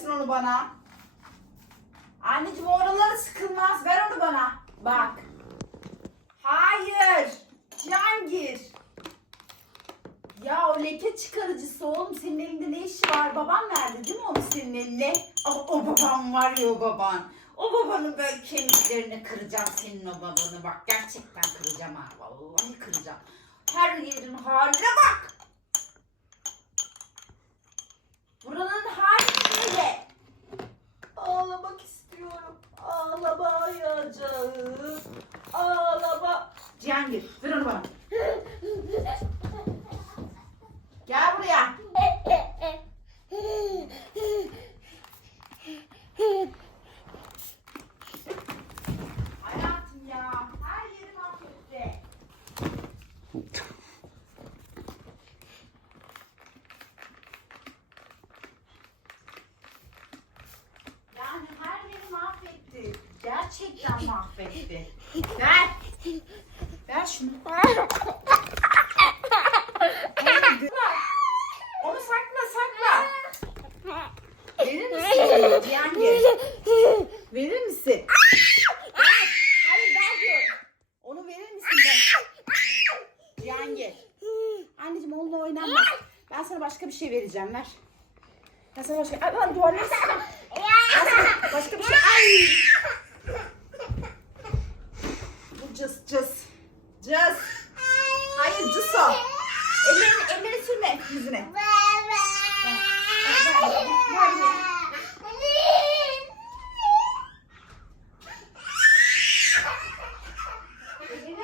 misin onu bana? Anneciğim oraları sıkılmaz. Ver onu bana. Bak. Hayır. Cihangir. Ya o leke çıkarıcısı oğlum. Senin elinde ne işi var? Baban nerede değil mi onu senin eline? O, o baban var ya o baban. O babanın böyle kemiklerini kıracağım senin o babanı. Bak gerçekten kıracağım ha. Vallahi kıracağım. Her yerin haline bak. Ağlamayacağım. Ağlama. Cihangir ver onu bana. Gel buraya. Hayatım ya. Her yeri mahvetti. Yani her yeri mahvetti. Gerçekten mahvetti. Ver. Ver şunu. Onu sakla sakla. Verir misin? Cihangir. Verir misin? Hayır diyorum. Onu verir misin ben? Cihangir. Anneciğim onunla oynanma. Ben sana başka bir şey vereceğim ver. Ben sana başka... Ay, duvarları sıkma. Ben sana başka bir şey... Cız cız. Cız. Hayır cız o. Ellerini, elleri sürme yüzüne. Elini